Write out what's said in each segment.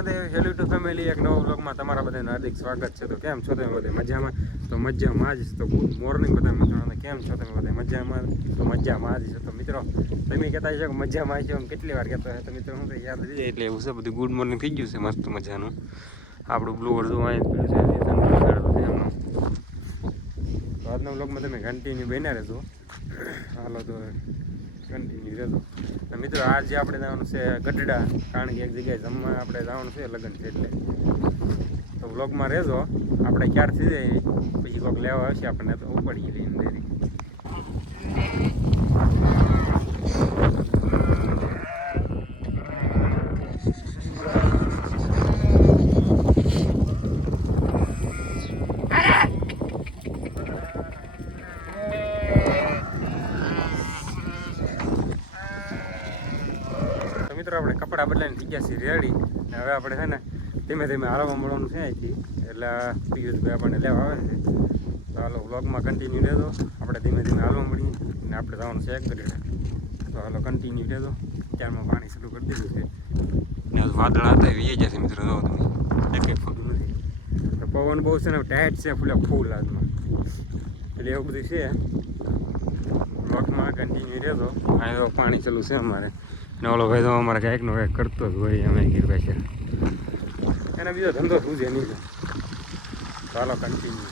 Mahadev hello two family એક નવો બ્લોગમાં તમારા બધાને હાર્દિક સ્વાગત છે. તો કેમ છો તમે બધા મજામાં? તો મજામાં જ. તો ગુડ મોર્નિંગ બધા મિત્રોને. કેમ છો તમે બધા મજામાં? તો મજામાં જ. છે તો મિત્રો, તમે કહેતા છો કે મજામાં છો એમ કેટલી વાર કહેતા હોય? તો મિત્રો, હું તો યાદ રહી જાય એટલે એવું છે, બધું ગુડ મોર્નિંગ થઈ ગયું છે, મસ્ત મજાનું. આપણું બ્લુ અડધું અહીં છે એ તમને લગાડેલું છે એમાં તો આજના બ્લોગમાં તમે કન્ટિન્યુ બન્યા રહેજો. હાલો તો કન્ટિન્યુ રહેજો. અને મિત્રો આજે આપણે જવાનું છે ગઢડા, કારણ કે એક જગ્યાએ જમવા આપણે જવાનું છે લગ્ન છે એટલે. તો વ્લોગમાં રહેજો. આપણે ક્યારથી જઈએ? પછી કોઈક લેવા આવશે આપણને તો ઉપાડીએ લઈને ડેરી તો મિત્રો આપણે કપડાં બદલાઈને થઈ ગયા છીએ રેડી હવે આપણે છે ને ધીમે ધીમે હાલવા મળવાનું છે અહીંથી. એટલે પિયુષભાઈ આપણને લેવા આવે છે. તો હાલો વ્લોગમાં કન્ટિન્યુ રહેજો. આપણે ધીમે ધીમે હાલવા મળીએ અને આપણે જવાનું છે એક તો હાલો કન્ટિન્યુ રહેજો. ત્યારમાં પાણી શરૂ કરી દીધું છે. ને વાદળા હતા એ જશે મિત્રો જો તમે. એક એક ફોટું નથી. પવન બહુ છે ને ટાઈટ છે ફૂલે ફૂલ હાથમાં. એટલે એવું બધું છે. બ્લોકમાં કન્ટિન્યુ રહેતો તો પાણી ચાલુ છે અમારે. ને ઓલો ભાઈ તો અમારે કાંઈક નો કાંઈક કરતો જ હોય, અમે ગીરભાઈ છે એને બીજો ધંધો શું છે નહીં ચાલો કન્ટિન્યુ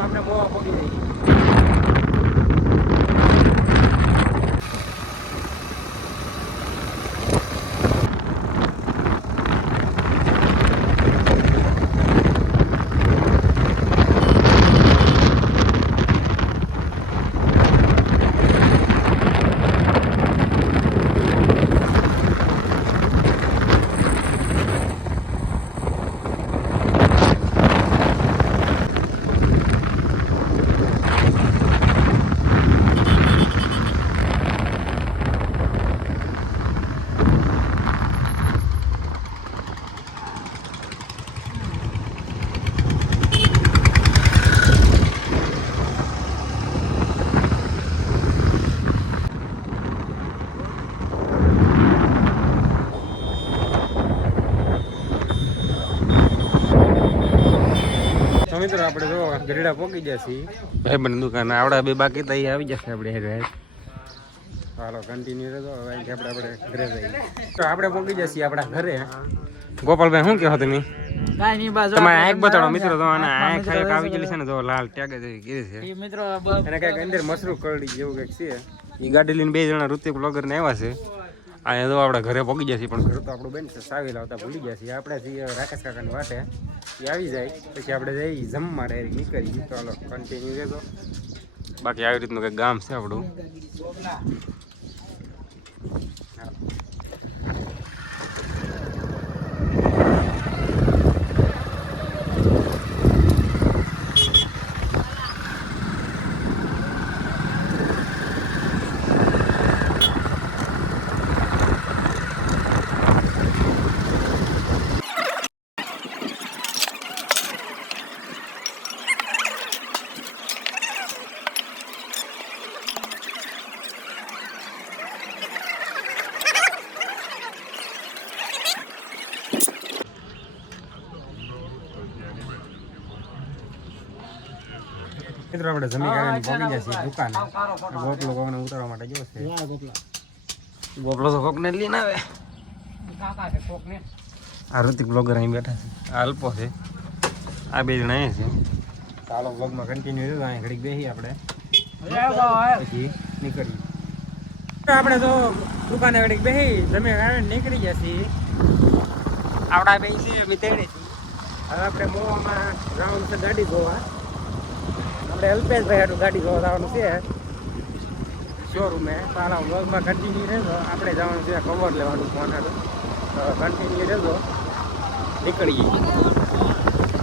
આપણે મોવા પગી મિત્રો આપણે જો ગરેડા પોકી ગયા છીએ. ભાઈ બંધ દુકાન આવડા બે બાકી તો આવી જશે આપણે હેડ હાલો કન્ટિન્યુ રહેજો. હવે અહીંથી આપણે આપણે ઘરે જઈએ. તો આપણે પોકી જશે આપણા ઘરે. ગોપાલભાઈ શું કહો તમે? તમે આંખ બતાડો મિત્રો તો આને આંખ ખાલી આવી ગયેલી છે ને તો લાલ ટેગે કીધી છે. મિત્રો અંદર મસરૂ કરડી જેવું કંઈક છે. એ ગાડી લઈને બે જણા ઋતિક બ્લોગર ને આવ્યા છે. અહીંયા તો આપણે ઘરે પગી જશે પણ ઘરે તો આપણું બેન છે સાવી લાવતા ભૂલી ગયા છીએ. આપણે જે રાકેશ કાકાની વાટે એ આવી જાય પછી આપણે જઈ જમવા ડાયરેક્ટ નીકળી ચાલો કન્ટિન્યુ રહેજો. બાકી આવી રીતનું કંઈક ગામ છે આપણું. મિત્રો આપણે જમી પગી ગયા છીએ દુકાને. ગોપલો કોકને ઉતારવા માટે જો છે. ગોપલો તો કોકને લઈને આવે. આ ઋતિક બ્લોગર અહીં બેઠા છે. આ અલ્પો છે. આ બે જણા અહીંયા છે. ચાલો બ્લોગમાં કન્ટિન્યુ રહ્યો અહીં ઘડીક બેસી આપણે. પછી નીકળીએ. આપણે તો દુકાને ઘડીક બેસી જમી કારણે નીકળી ગયા છીએ. આપણા બે છે અમે તેડે છીએ. હવે આપણે મોવામાં ગ્રાઉન્ડ છે ગાડી જોવા આપણે અલ્પેશભાઈ હાટું ગાડી જોવા જવાનું છે શોરૂમે તારા વ્લોગમાં કન્ટિન્યુ રહેજો. આપણે જવાનું છે કવર લેવાનું ફોન હાટું તો કન્ટિન્યુ રહેજો. નીકળી જઈએ.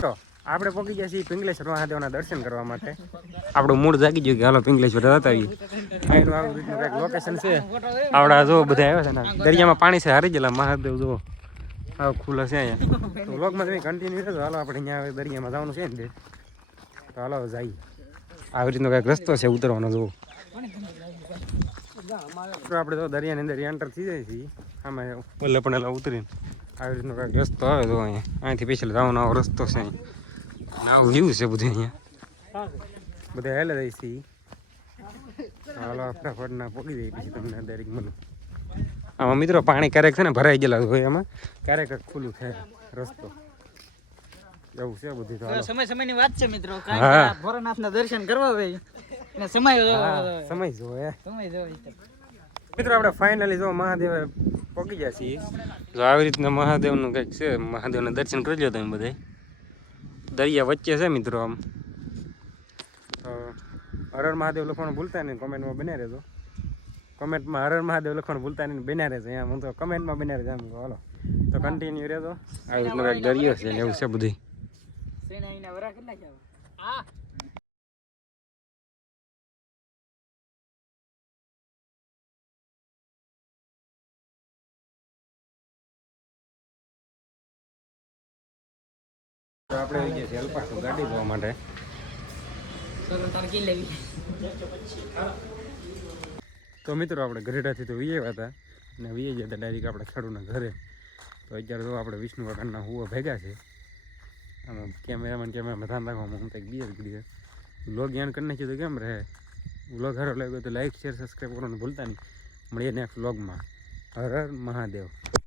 તો આપણે પહોંચી ગયા છીએ પિંગલેશ્વર મહાદેવના દર્શન કરવા માટે. આપણું મૂળ જાગી ગયું કે હાલો પિંગલેશ્વર હતા આવું રીતનું કંઈક લોકેશન છે. આવડા જો બધા આવ્યા છે ને. દરિયામાં પાણી છે હારી ગયેલા મહાદેવ જો. આવ ખુલ્લા છે અહીંયા. તો વ્લોગમાં તમે કન્ટિન્યુ રહેજો. હાલો આપણે અહીંયા દરિયામાં જવાનું છે ને તો હાલો જઈએ. આવી રીતનો કંઈક રસ્તો છે ઉતરવાનો તો આપણે તો દરિયાની અંદર એન્ટર થઈ જાય છીએ. આમાં ઓલે પણ એલા ઉતરીને આવી રીતનો કંઈક રસ્તો આવે તો અહીંયા. અહીંથી પેશલ જવાનો આવો રસ્તો છે અહીં અને આવું વ્યૂ છે બધું અહીંયા. બધા હેલે જાય છે. હાલો ફટાફટ ના પોગી જાય પછી તમને દરેક મને. આમાં મિત્રો પાણી ક્યારેક છે ને ભરાઈ ગયેલા હોય એમાં, ક્યારેક ખુલ્લું થાય રસ્તો. એવું છે બધી સમય વાત છે મિત્રો કારણ દર્શન કરવા હોય. એને સમય હા, સમય જોવે સમય જોવો મિત્રો આપણે ફાઇનલી જો મહાદેવ પગી ગયા છીએ. જો આવી રીતના મહાદેવનું કંઈક છે મહાદેવના દર્શન કરી લો તમે બધા દરિયા વચ્ચે છે મિત્રો આમ. તો હરર મહાદેવ લખવાનું ભૂલતા નહીં કોમેન્ટમાં બન્યા રહેજો. કોમેન્ટમાં હરર મહાદેવ લખવાનું ભૂલતા નહીં બન્યા રહેજો. એમ હું તો કમેન્ટમાં બન્યા રહેજો એમ હાલો. તો કન્ટિન્યુ રહેજો. આવી રીતનો કંઈક દરિયો છે ને એવું છે બધું. શેણાઈના વરા કેટલા છે તો આપણે આવી ગયા છીએ અલ્પાસનું ગાડી જોવા માટે. ચલો તારે લેવી? તો મિત્રો આપણે ગરેડાથી તો વીએ હતા. અને વીએ ગયા હતા ડાયરેક્ટ આપણે ખેડૂના ઘરે. તો અત્યારે તો આપણે વિષ્ણુ કાકાના હુવા ભેગા છે. કેમેરામેન કેમેરામાં ધ્યાન રાખવામાં હું કંઈક બીજા કરી વ્લોગ યાન કરી નાખ્યું તો કેમ રહે? વ્લોગ હારો લાગ્યો તો લાઈક શેર સબસ્ક્રાઈબ કરવાનું ભૂલતા નહીં. મળીએ નેક્સ્ટ વ્લોગમાં હર હર મહાદેવ.